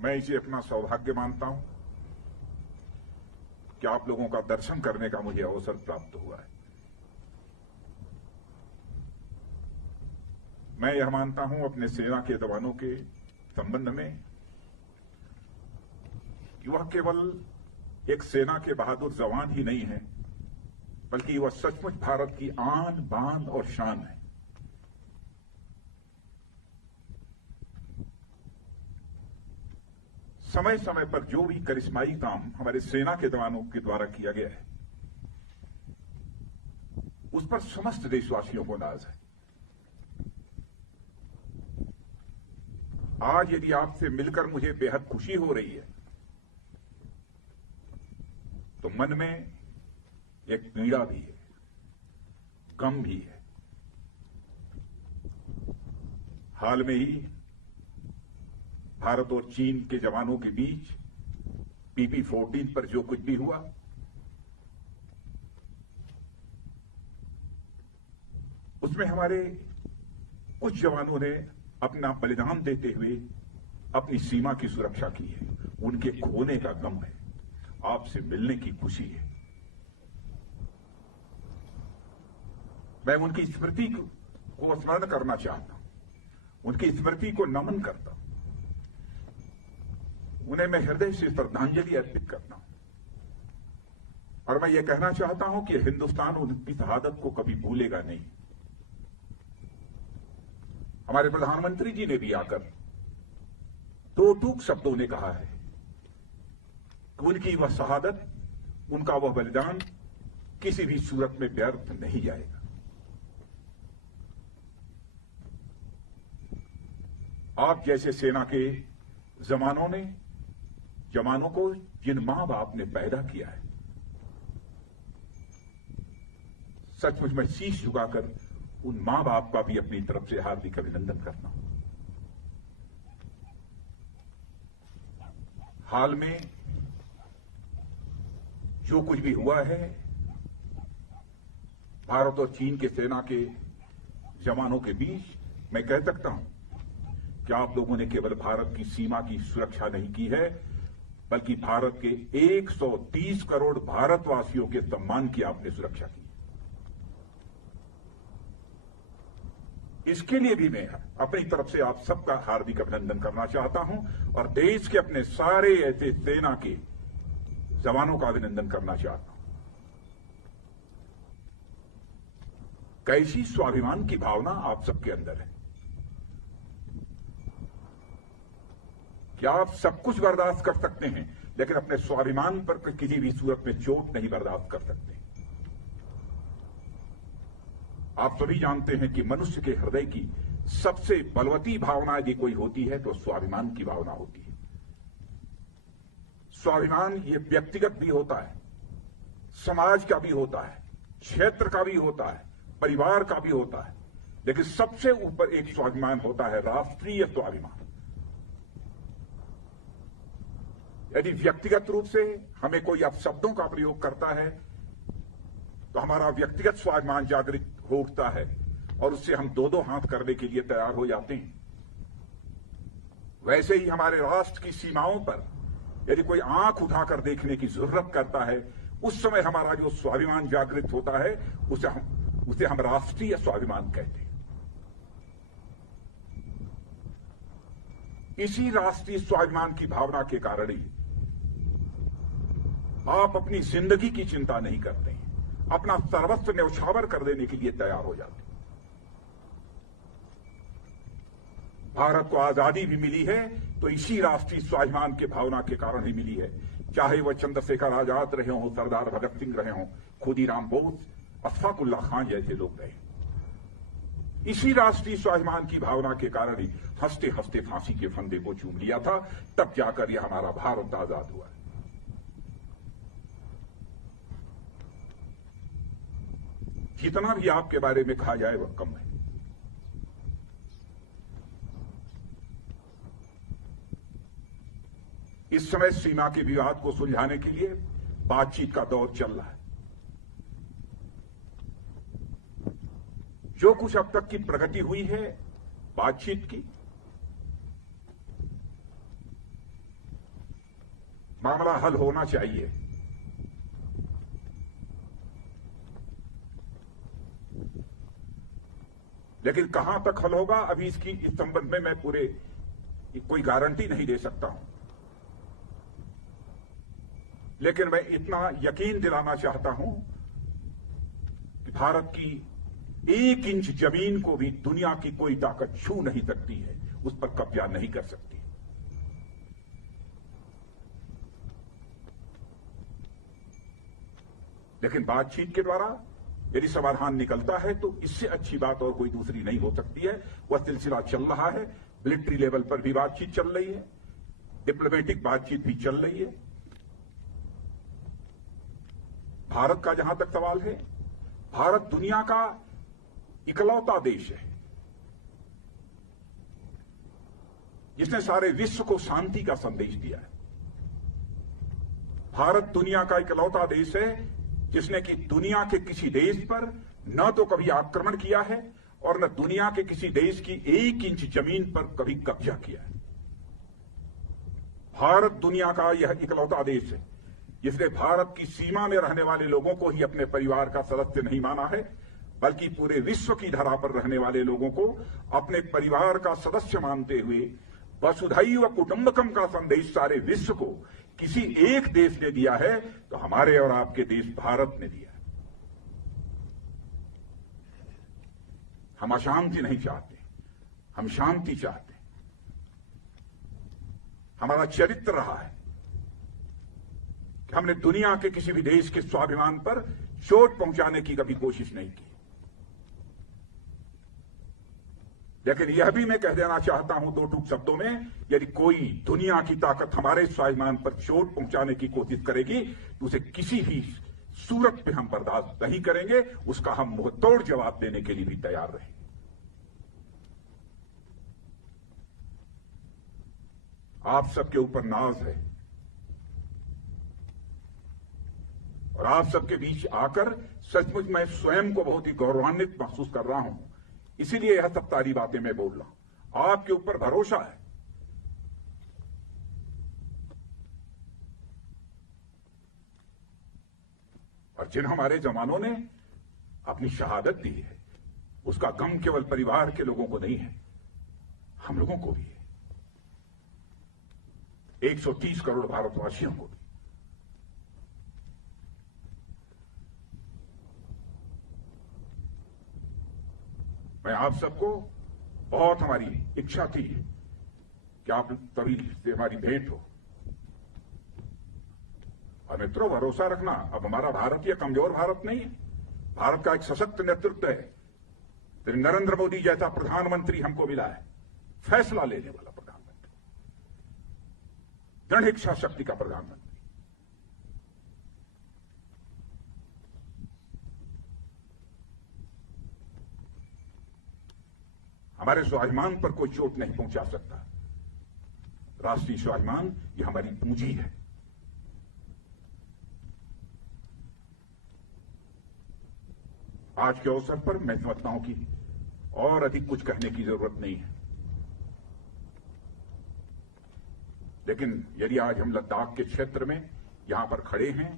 मैं इसे अपना सौभाग्य मानता हूं कि आप लोगों का दर्शन करने का मुझे अवसर प्राप्त हुआ है। मैं यह मानता हूं अपने सेना के जवानों के संबंध में कि वह केवल एक सेना के बहादुर जवान ही नहीं है, बल्कि वह सचमुच भारत की आन बान और शान है। समय समय पर जो भी करिश्माई काम हमारे सेना के जवानों के द्वारा किया गया है, उस पर समस्त देशवासियों को नाज है। आज यदि आपसे मिलकर मुझे बेहद खुशी हो रही है, तो मन में एक पीड़ा भी है, गम भी है। हाल में ही भारत और चीन के जवानों के बीच PP-14 पर जो कुछ भी हुआ, उसमें हमारे कुछ जवानों ने अपना बलिदान देते हुए अपनी सीमा की सुरक्षा की है। उनके खोने का गम है, आपसे मिलने की खुशी है। मैं उनकी स्मृति को स्मरण करना चाहता हूं, उनकी स्मृति को नमन करता हूं, उन्हें मैं हृदय से श्रद्धांजलि अर्पित करता हूं। और मैं ये कहना चाहता हूं कि हिंदुस्तान उनकी शहादत को कभी भूलेगा नहीं। हमारे प्रधानमंत्री जी ने भी आकर दो टूक शब्दों ने कहा है कि उनकी वह शहादत, उनका वह बलिदान किसी भी सूरत में व्यर्थ नहीं जाएगा। आप जैसे सेना के जवानों को जिन मां बाप ने पैदा किया है, सचमुच मैं शीश झुकाकर उन मां बाप का भी अपनी तरफ से हार्दिक अभिनंदन करता हूं। हाल में जो कुछ भी हुआ है, भारत और चीन के सेना के जवानों के बीच, मैं कह सकता हूं कि आप लोगों ने केवल भारत की सीमा की सुरक्षा नहीं की है, बल्कि भारत के 130 करोड़ भारतवासियों के सम्मान की आपने सुरक्षा की। इसके लिए भी मैं अपनी तरफ से आप सबका हार्दिक अभिनंदन करना चाहता हूं और देश के अपने सारे ऐसे सेना के जवानों का अभिनंदन करना चाहता हूं। कैसी स्वाभिमान की भावना आप सबके अंदर है। क्या आप सब कुछ बर्दाश्त कर सकते हैं, लेकिन अपने स्वाभिमान पर किसी भी सूरत में चोट नहीं बर्दाश्त कर सकते। आप सभी जानते हैं कि मनुष्य के हृदय की सबसे बलवती भावना यदि कोई होती है तो स्वाभिमान की भावना होती है। स्वाभिमान ये व्यक्तिगत भी होता है, समाज का भी होता है, क्षेत्र का भी होता है, परिवार का भी होता है, लेकिन सबसे ऊपर एक स्वाभिमान होता है, राष्ट्रीय स्वाभिमान। यदि व्यक्तिगत रूप से हमें कोई अपशब्दों का प्रयोग करता है तो हमारा व्यक्तिगत स्वाभिमान जागृत हो उठता है और उससे हम दो हाथ करने के लिए तैयार हो जाते हैं। वैसे ही हमारे राष्ट्र की सीमाओं पर यदि कोई आंख उठाकर देखने की जरूरत करता है, उस समय हमारा जो स्वाभिमान जागृत होता है उसे हम राष्ट्रीय स्वाभिमान कहते हैं। इसी राष्ट्रीय स्वाभिमान की भावना के कारण ही आप अपनी जिंदगी की चिंता नहीं करते हैं, अपना सर्वस्व न्यौछावर कर देने के लिए तैयार हो जाते हैं। भारत को आजादी भी मिली है तो इसी राष्ट्रीय स्वाभिमान के भावना के कारण ही मिली है। चाहे वह चंद्रशेखर आजाद रहे हों, सरदार भगत सिंह रहे हों, खुदीराम बोस, अशफाकुल्ला खान जैसे लोग रहे। इसी राष्ट्रीय स्वाभिमान की भावना के कारण ही हंसते हंसते फांसी के फंदे को चूम लिया था, तब जाकर यह हमारा भारत आजाद हुआ। जितना भी आपके बारे में कहा जाए वह कम है। इस समय सीमा के विवाद को सुलझाने के लिए बातचीत का दौर चल रहा है। जो कुछ अब तक की प्रगति हुई है बातचीत की, मामला हल होना चाहिए। लेकिन कहां तक हल होगा, अभी इस संबंध में मैं पूरे कोई गारंटी नहीं दे सकता हूं। लेकिन मैं इतना यकीन दिलाना चाहता हूं कि भारत की 1 इंच जमीन को भी दुनिया की कोई ताकत छू नहीं सकती है, उस पर कब्जा नहीं कर सकती। लेकिन बातचीत के द्वारा यदि समाधान निकलता है तो इससे अच्छी बात और कोई दूसरी नहीं हो सकती है। वह सिलसिला चल रहा है, मिलिट्री लेवल पर भी बातचीत चल रही है, डिप्लोमेटिक बातचीत भी चल रही है। भारत का जहां तक सवाल है, भारत दुनिया का इकलौता देश है जिसने सारे विश्व को शांति का संदेश दिया है। भारत दुनिया का इकलौता देश है जिसने कि दुनिया के किसी देश पर न तो कभी आक्रमण किया है और न दुनिया के किसी देश की 1 इंच जमीन पर कभी कब्जा किया है। भारत दुनिया का यह इकलौता देश है जिसने भारत की सीमा में रहने वाले लोगों को ही अपने परिवार का सदस्य नहीं माना है, बल्कि पूरे विश्व की धरा पर रहने वाले लोगों को अपने परिवार का सदस्य मानते हुए वसुधैव कुटुंबकम का संदेश सारे विश्व को किसी एक देश ने दिया है तो हमारे और आपके देश भारत ने दिया है। हम अशांति नहीं चाहते, हम शांति चाहते हैं। हमारा चरित्र रहा है कि हमने दुनिया के किसी भी देश के स्वाभिमान पर चोट पहुंचाने की कभी कोशिश नहीं की। लेकिन यह भी मैं कह देना चाहता हूं 2 टूक शब्दों में, यदि कोई दुनिया की ताकत हमारे स्वाभिमान पर चोट पहुंचाने की कोशिश करेगी तो उसे किसी भी सूरत पे हम बर्दाश्त नहीं करेंगे, उसका हम मुंहतोड़ जवाब देने के लिए भी तैयार रहेंगे। आप सबके ऊपर नाज है और आप सबके बीच आकर सचमुच मैं स्वयं को बहुत ही गौरवान्वित महसूस कर रहा हूं। इसीलिए यह सब सारी बातें मैं बोल रहा हूं। आपके ऊपर भरोसा है। और जिन हमारे जवानों ने अपनी शहादत दी है उसका गम केवल परिवार के लोगों को नहीं है, हम लोगों को भी है, 130 करोड़ भारतवासियों को भी। मैं आप सबको बहुत हमारी इच्छा थी कि आप तभी से हमारी भेंट हो। और मित्रों, भरोसा रखना, अब हमारा भारत यह कमजोर भारत नहीं है। भारत का एक सशक्त नेतृत्व है। फिर नरेंद्र मोदी जैसा प्रधानमंत्री हमको मिला है, फैसला लेने वाला प्रधानमंत्री, दृढ़ इच्छा शक्ति का प्रधानमंत्री। हमारे स्वाभिमान पर कोई चोट नहीं पहुंचा सकता। राष्ट्रीय स्वाभिमान ये हमारी पूंजी है। आज के अवसर पर मैं समझता हूं कि और अधिक कुछ कहने की जरूरत नहीं है। लेकिन यदि आज हम लद्दाख के क्षेत्र में यहां पर खड़े हैं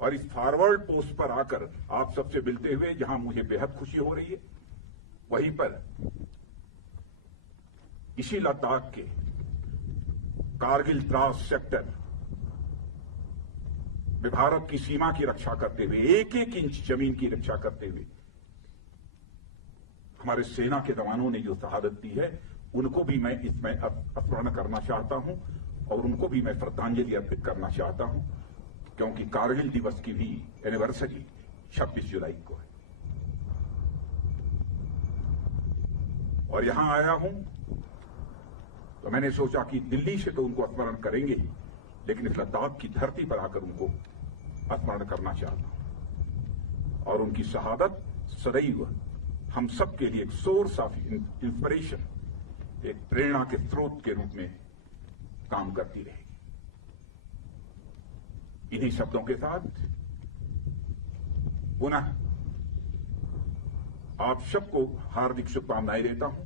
और इस फॉरवर्ड पोस्ट पर आकर आप सबसे मिलते हुए जहां मुझे बेहद खुशी हो रही है, वहीं पर इसी लद्दाख के कारगिल द्रास सेक्टर में भारत की सीमा की रक्षा करते हुए, 1-1 इंच जमीन की रक्षा करते हुए हमारे सेना के जवानों ने जो शहादत दी है, उनको भी मैं इसमें स्मरण करना चाहता हूं और उनको भी मैं श्रद्धांजलि अर्पित करना चाहता हूं, क्योंकि कारगिल दिवस की भी एनिवर्सरी 26 जुलाई को है। और यहां आया हूं तो मैंने सोचा कि दिल्ली से तो उनको स्मरण करेंगे ही, लेकिन इस लद्दाख की धरती पर आकर उनको स्मरण करना चाहता हूं। और उनकी शहादत सदैव हम सब के लिए एक सोर्स ऑफ इंस्पिरेशन, एक प्रेरणा के स्रोत के रूप में काम करती रहेगी। इन्हीं शब्दों के साथ पुनः आप सबको हार्दिक शुभकामनाएं देता हूं।